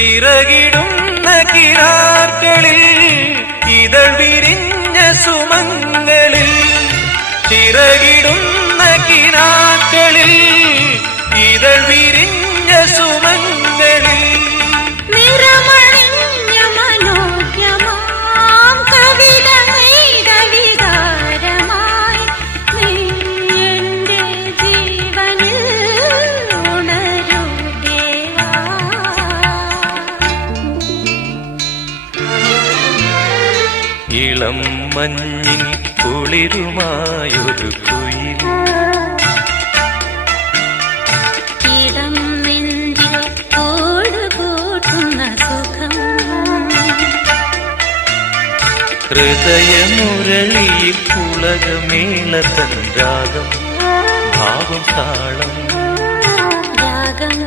ചിറകിടുന്ന കിനാക്കളിൽ ഇതൾ വിരിഞ്ഞ സുമങ്ങളിൽ ചിറകിടുന്ന കിനാക്കളിൽ ഇതൾ വിരിഞ്ഞ സുമങ്ങളിൽ ഇളം മഞ്ഞിൻ കുളിരുമായൊരു കുയിൽ ഇടം നെഞ്ചിൽ കൂടുകൂട്ടുന്ന സുഖം ഹൃദയമുരളിയിൽ പുളകമേളതൻ രാഗം ഭാവം താളം രാഗം